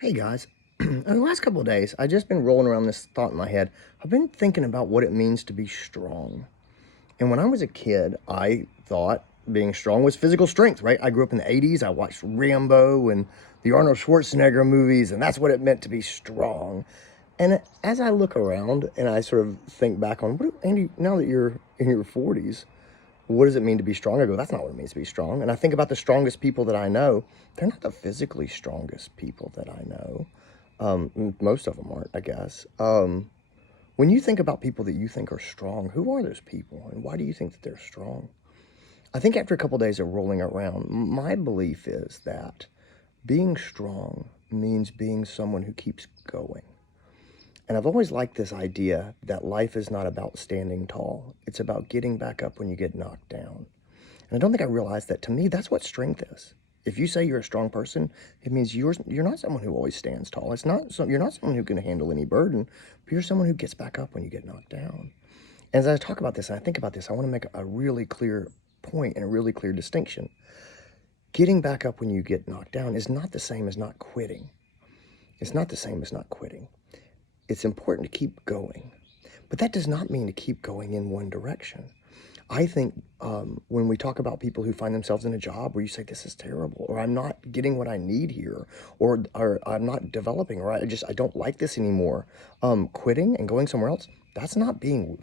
Hey guys, in the last couple of days, I've just been rolling around this thought in my head. I've been thinking about what it means to be strong. And when I was a kid, I thought being strong was physical strength, right? I grew up in the 80s. I watched Rambo and the Arnold Schwarzenegger movies, and that's what it meant to be strong. And as I look around and I sort of think back on, Andy, now that you're in your 40s, what does it mean to be strong? I go, that's not what it means to be strong. And I think about the strongest people that I know. They're not the physically strongest people that I know. Most of them aren't, I guess. When you think about people that you think are strong, who are those people and why do you think that they're strong? I think after a couple of days of rolling around, my belief is that being strong means being someone who keeps going. And I've always liked this idea that life is not about standing tall. It's about getting back up when you get knocked down. And I don't think I realized that to me, that's what strength is. If you say you're a strong person, it means you're not someone who always stands tall. You're not someone who can handle any burden, but you're someone who gets back up when you get knocked down. And as I talk about this and I think about this, I want to make a really clear point and a really clear distinction. Getting back up when you get knocked down is not the same as not quitting. It's not the same as not quitting. It's important to keep going, but that does not mean to keep going in one direction. I think when we talk about people who find themselves in a job where you say, this is terrible, or I'm not getting what I need here, or I'm not developing, or I don't like this anymore, quitting and going somewhere else, that's not being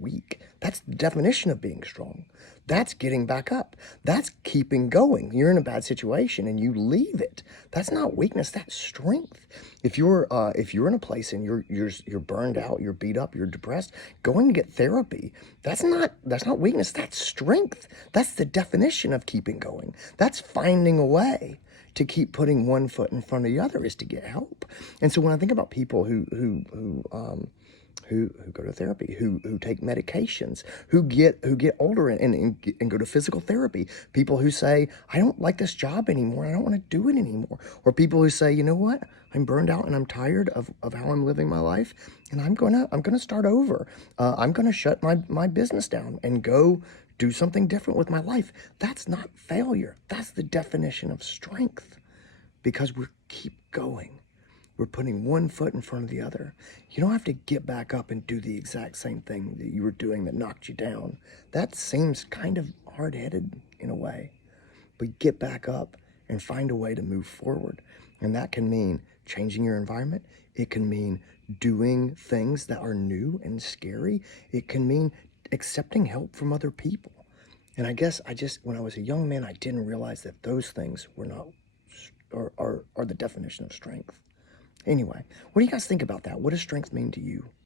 weak. That's the definition of being strong. That's getting back up. That's keeping going. You're in a bad situation and you leave it. That's not weakness. That's strength. If you're in a place and you're burned out, you're beat up, you're depressed, going to get therapy. That's not weakness. That's strength. That's the definition of keeping going. That's finding a way to keep putting one foot in front of the other is to get help. And so when I think about people who go to therapy, who take medications, who get older and go to physical therapy. People who say, I don't like this job anymore. I don't want to do it anymore. Or people who say, you know what? I'm burned out and I'm tired of how I'm living my life. And I'm gonna start over. I'm gonna shut my business down and go do something different with my life. That's not failure. That's the definition of strength because we keep going. We're putting one foot in front of the other. You don't have to get back up and do the exact same thing that you were doing that knocked you down. That seems kind of hard-headed in a way. But get back up and find a way to move forward. And that can mean changing your environment. It can mean doing things that are new and scary. It can mean accepting help from other people. And I guess when I was a young man, I didn't realize that those things were not, are the definition of strength. Anyway, what do you guys think about that? What does strength mean to you?